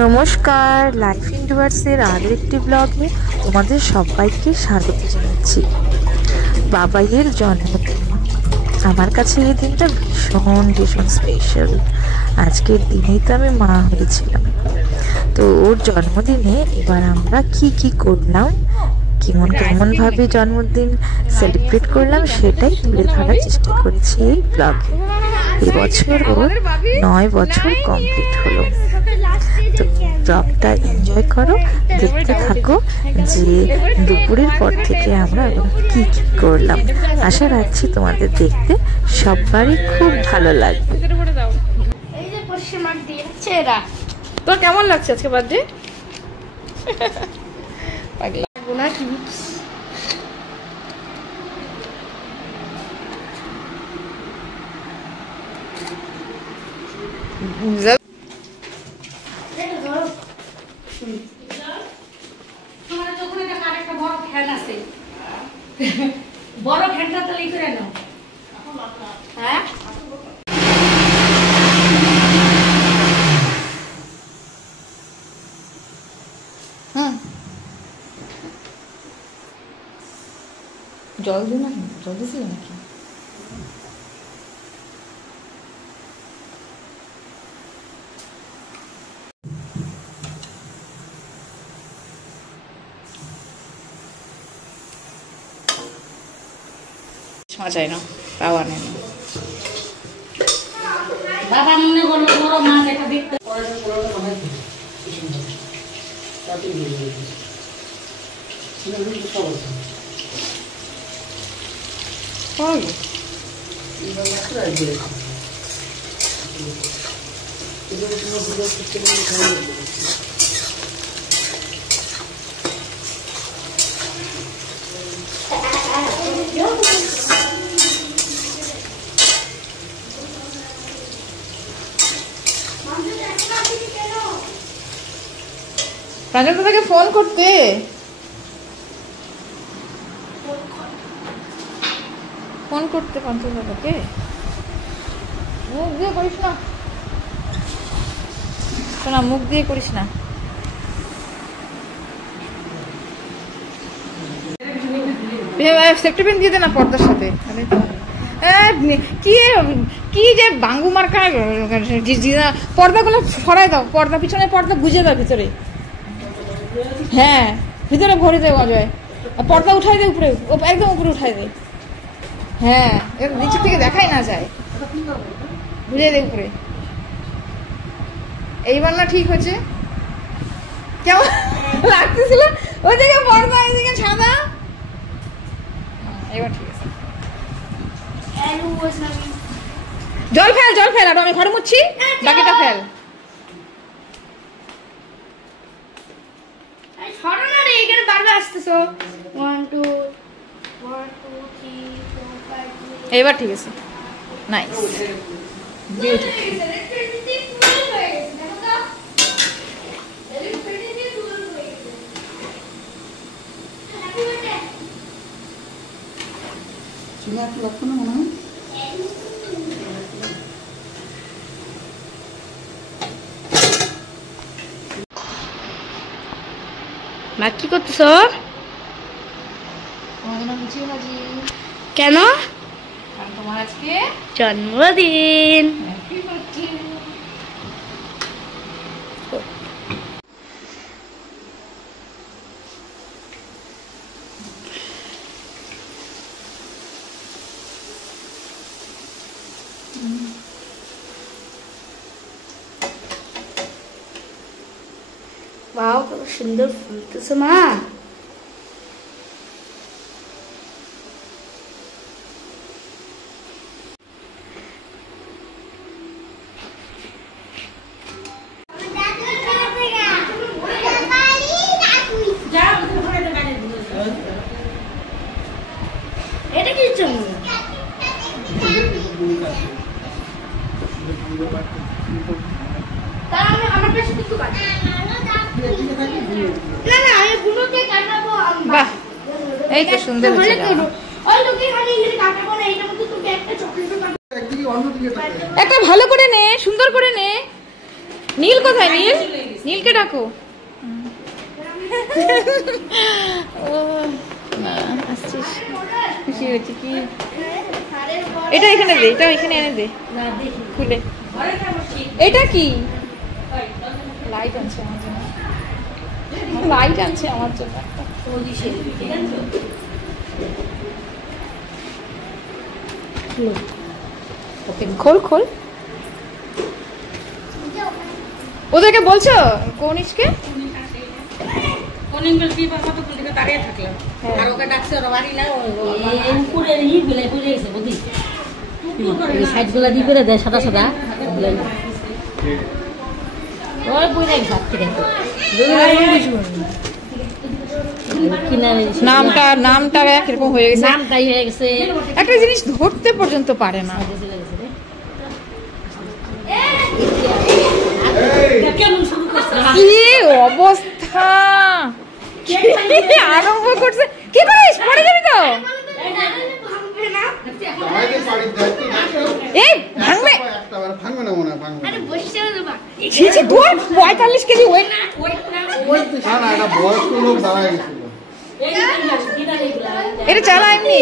নমস্কার, লাইফ ইন্ডুয়ার্সের আরও একটি ব্লগে তোমাদের সবাইকে স্বাগত জানাচ্ছি। বাবাইয়ের জন্মদিন, আমার কাছে এই দিনটা ভীষণ ভীষণ স্পেশাল। আজকের দিনেই তো আমি মা হয়েছিলাম। তো ওর জন্মদিনে এবার আমরা কি করলাম, কেমনভাবে জন্মদিন সেলিব্রেট করলাম সেটাই তুলে ধরার চেষ্টা করেছি এই ব্লগে। এবছর ওর 9 বছর কমপ্লিট হলো। তো ব্লগটা এনজয় করো, দেখতে থাকো যে দুপুরের পর থেকে আমরা কি করলাম। আশা রাখছি তোমাদের দেখতে সবারই খুব ভালো লাগবে। তোর কেমন লাগছে আজকে বার্থডে? বড় ফ্যানটা তো লিখে নাও। হ্যাঁ, জল দিও না, জল দিছিল নাকি? যায় না, তাও আনে না। বাবা মনে করলো বড় মাছ এটা দেখতে প্রাঞ্জল তাকে ফোন করতে প্রাঞ্জল দাদাকে মুখ দিয়ে করিস না, শোনা, মুখ দিয়ে করিস না। সেফটি পিন দিয়ে দে না পর্দার সাথে। কি যে বাঙ্গু মার্কা পর্দাগুলো সরাই দাও, পর্দা পিছনে পর্দা গুজে দাও ভিতরে। হ্যাঁ, ভিতরে ভরে দেয় অজয়। পর্দা উঠাই দে উপরে, একদম উপরে উঠাই দে। হ্যাঁ, নিচে থেকে দেখাই না যায়, বুঝে দে উপরে। এইবার না ঠিক হচ্ছে? কেমন লাগতেছিল? ওইদিকে পর্দা, এইদিকে সাদা। এবার ঠিক আছে। জল ফেল আর আমি ঘরে মুচ্ছি, বাকিটা ফেল। এবার ঠিক আছে, নাইস, মা কি করতেছ? কেন? তোমার আজকে জন্মদিন। বাহ, কত সুন্দর ফুলতেছে মা। এটা কি জন্য? আমার কাছে কিছু কাজ না, আমি গুলোকে কাটাবো। বাহ, এই তো সুন্দর হয়েছে। একটা ভালো করে নে, সুন্দর করে নে। নীল কোথায়? নীল নীলকে ডাকো। ও না আসছিস, খুশি হয়েছে কি? এটা এখানে দে, এটা এখানে এনে দে খুলে। এটা কি লাইট আনছে আমার জন্য, লাইট আনছে আমার জন্য। খোল খোল। ওদেরকে বলছো কনিষ্কে? দাঁড়িয়ে থাকলাম হ্যাঁ। আর ওকে ডাকছে ওর বাড়ি না উপরে ই বিলাই পড়ে গেছে বুঝি সাইড গুলা দিয়ে করে দেয় সাদা সাদা ওই পড়ে গেছে হাত থেকে নামটা নামটা কিরকম হয়ে গেছে, নামটাই হয়ে গেছে একটা জিনিস ধরতে পর্যন্ত পারে না। কেমন শুরু করছে কি অবস্থা, কি আরম্ভ করছে। কি করিস, পড়ে যাবি তো। এই ভাঙবে, ভাঙবে না মনে হয়, ভাঙবে না। ছি ছি, তোর 45 কেজি ওয়েট। না না, এটা বয়স্ক লোক দাঁড়ায় গেছিল। এটা চালা এমনি।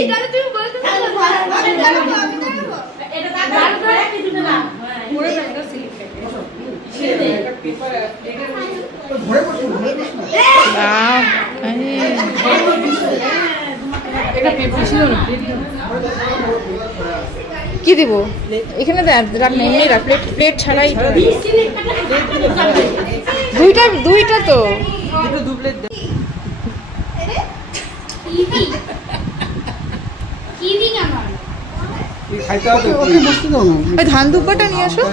কি দিব এখানে, রাখ না, এমনি রাখ, প্লেট ছাড়াই। দুইটা তো খাইতে হবে, ওকে বসতে দাও না। ওই ধান দুব্বাটা নিয়ে আসো।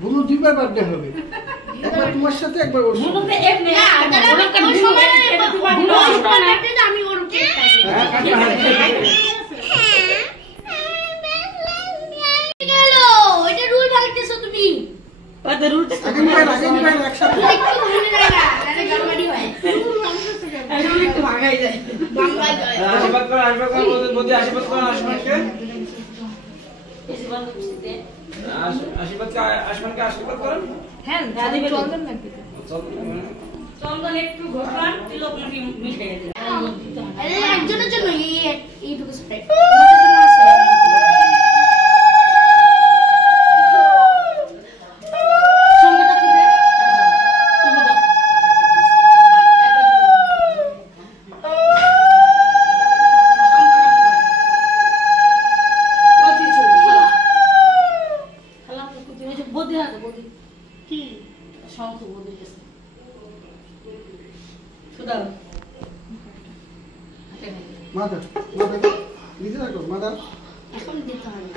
বুনু দুইবার বার্থডে হবে, একবার তোমার সাথে একবার ওর সাথে। চন্দন একটু ঘটলাম তিলক মিশে গেছে একজনের জন্য এইটুকু স্প্রাইট মাদার নিজে রাখো মাদার। এখন দিতে হবে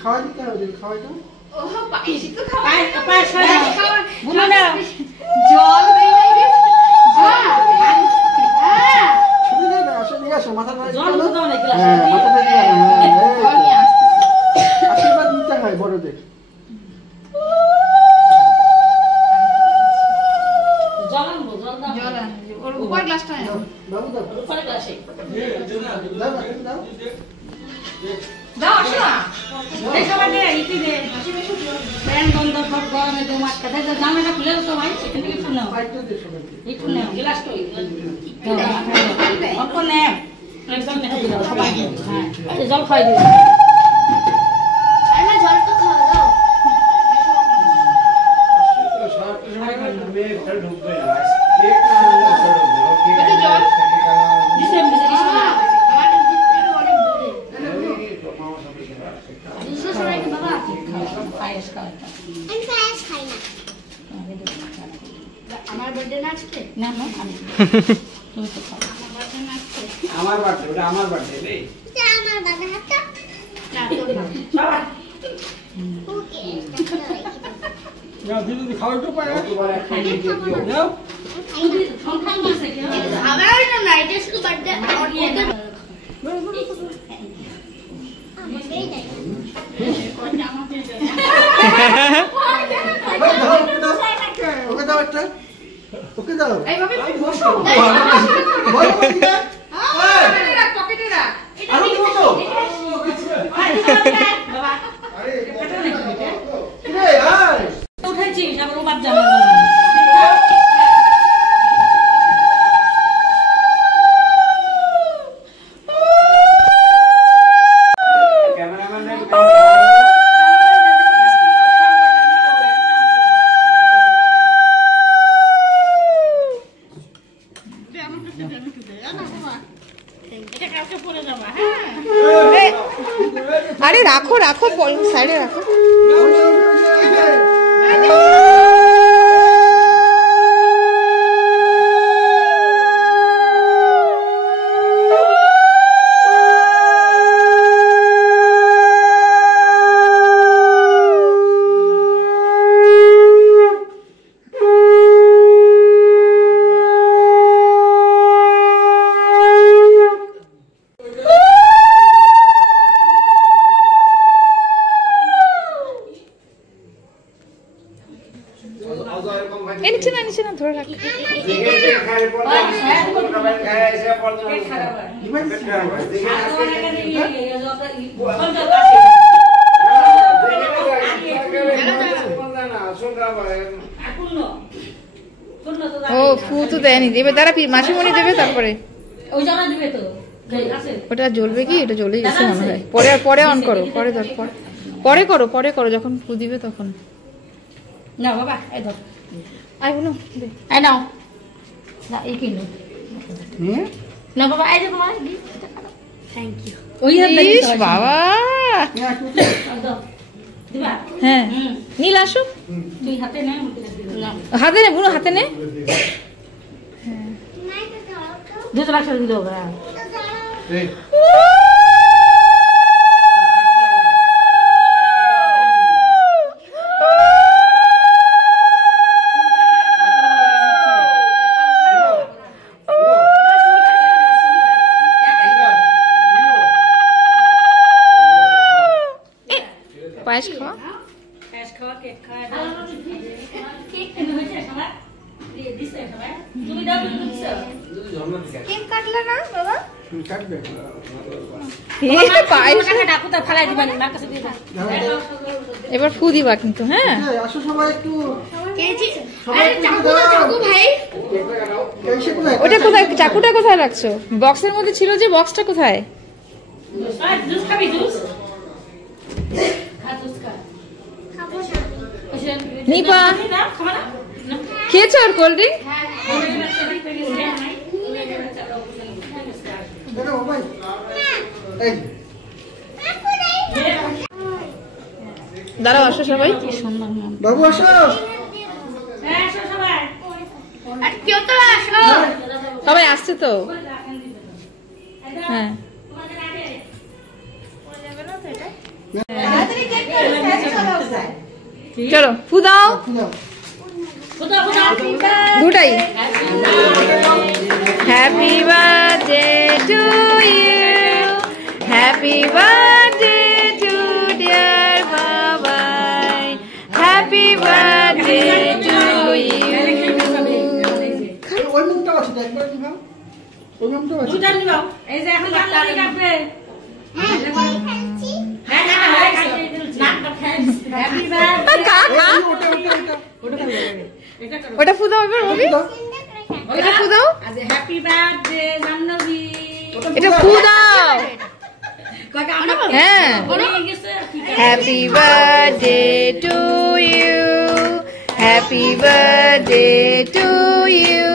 খাওয়াই দিতে হবে, খাওয়াই দাও। আশীর্বাদ নিতে হয় বড়দের। বাবু দাও, দাও, আসো না। জামাটা খুলে তো ভাই এখান থেকে একটু নাও পাইপটা দিয়ে সবাইকে। একটু নাও গ্লাসটা অল্প নে একদম সবাই হ্যাঁ জল খাই দিও ঢুকবে না, কেক না, জল। কেক আমার বার্থডে, ওটা আমার বার্থডে রে। যাও দিদি খাও একটু পায় তোমার একটা দিয়ে দিও। যাও ওকে দাও একটা ওকে দাও এইভাবে বসো পকেটে রাখ পকেটে রাখ আরো দিব তো বাবা আরে রে আয় উঠেছিস আবার ও বাদ যাবে ক্যামেরাম্যান আরে রাখো রাখো সাইডে রাখো নিচে না ধরে রাখ ও ফু তো দেয়নি দেবে তারা মাসিমণি দেবে তারপরে ওই জায়গা দিবে তো ওটা জ্বলবে কি এটা জ্বলে গেছে মনে হয় পরে অন করো পরে ধর পরে করো যখন ফু দিবে তখন না বাবা এই ধর আই বলো এই নাও না এই কিনো না বাবা এই যে তোমার থ্যাংক ইউ ওই ইস বাবা দিবা হ্যাঁ নীল আসো তুই হাতে নে না হাতে নে বুনো হাতে নে দুটো বাক্স দিলো বাবা পায়েস খাওয়া পায়েস খাওয়া কেক খাওয়া কেক কেন হয়েছে সবার দিছে সবাই তুমি দাও তুমি দিছো কেক কাটলা না বাবা কাটবে পায়েস টাকা ডাকুতা ফেলাই দিবানি মার কাছে দিয়ে দাও এবার ফু দিবা কিন্তু হ্যাঁ আসো সবাই একটু আরে চাকু ভাই এসে কোথায় ওটা কোথায় চাকুটা কোথায় রাখছো বক্সের মধ্যে ছিল যে বক্সটা কোথায় জুস খাবি জুস খা জুস খা নিপা না খাবা না খেয়েছো আর কোল্ড ড্রিঙ্ক দেখো ভাই এই দাঁড়াও আসো সবাই বাবু আসো সবাই আসছে তো হ্যাঁ চলো ফু দাও দুটাই happy birthday to you happy birthday to dear Babai happy birthday to you ওই মুখটা আছে একবার কি ভাব ওই মুখটা আছে দুটা নিও এই যে এখন জানলা কাটবে হ্যাপি বার্থডে ওটা ফু দাও এবার ববি এটা ফু দাও হ্যাপি বার্থডে জাহ্নবী এটা ফু দাও হ্যাঁ happy birthday to you happy birthday to you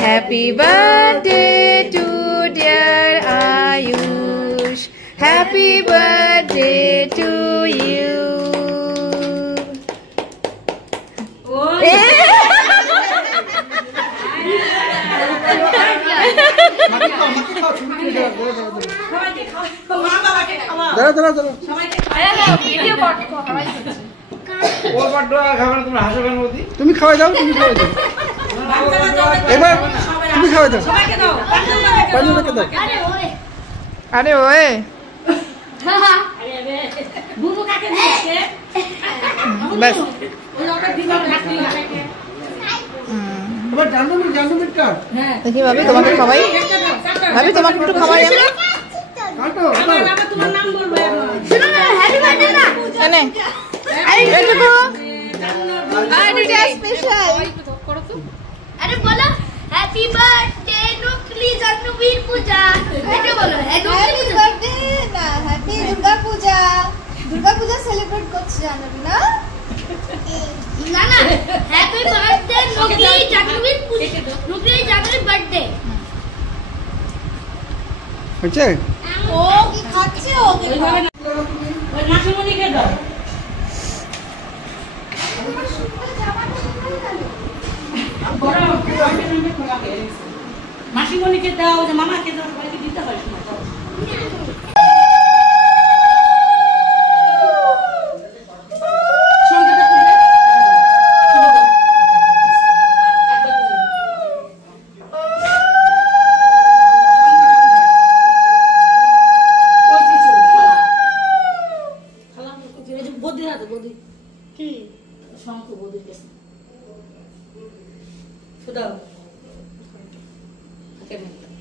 happy birthday to dear Ayush happy birthday to you মাকে খাও, মাকে খাও, তুমি কি দাও, দাও, দাও, দাও। সবাইকে খাওয়া, মা বাবাকে খাওয়া, দাঁড়াও, দাঁড়াও, দাঁড়াও। সবাইকে ওর বাড্ডা খাবে না, তুমি হাসো কেন বৌদি? তুমি খাওয়াই দাও, তুমি খাওয়াই দাও। বাচ্চারা যাবে, এবার তুমি খাওয়াই দাও। সবাইকে দাও, বাচ্চাদেরকে দাও। পাঁচজনকে দাও। আরে ওয়ে আরে বুবু কাকে দিয়েছে? ব্যাস ওই ওটা দিবা রাখি রাখি। এবার জাহ্নবীর কাট। হ্যাঁ, দেখি ভাবি তোমাকে খাওয়াই একটা দাও, চারটা। ভাবি তোমাকে একটু খাওয়াই আমি কাটো, আমার দাও। বাবা তোমার নাম বলবো এখন। এনে এইটুকু আরে স্পেশাল अरे बोलो हैप्पी बर्थडे नुकली जन्मवीर पूजा এটা বলো হ্যাপি বার্থডে না হ্যাপি দুর্গা পূজা সেলিব্রেট করছি জানেন না না না হ্যাপি বার্থডে নুকলি জন্মवीर पूजा নুকলি জন্মवीर বার্থডে হচ্ছে? ও কি খাচ্ছে ও কি ওইভাবে না, ওই মাসিমণিকে দাও। বড় আমাকে নামে খোলা হয়ে গেছে। মাসিমণিকে দাও, যে মামাকে দাও, সবাইকে দিতে হয় সময় দাও। সঙ্গীটা তুলে, তুলে দাও। একবার তুলে দাও। ওই কিছু, খালা। খালা, এই যে বৌদির হাতে, বৌদি। কি? শঙ্খ বৌদির কাছে। দাও।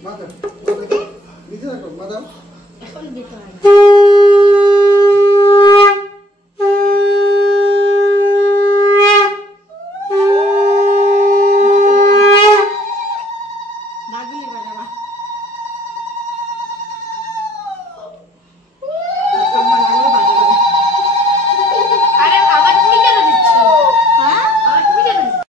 মা দাও, মা দাও। নিচে রাখো, মা দাও। এখন দিতে হয়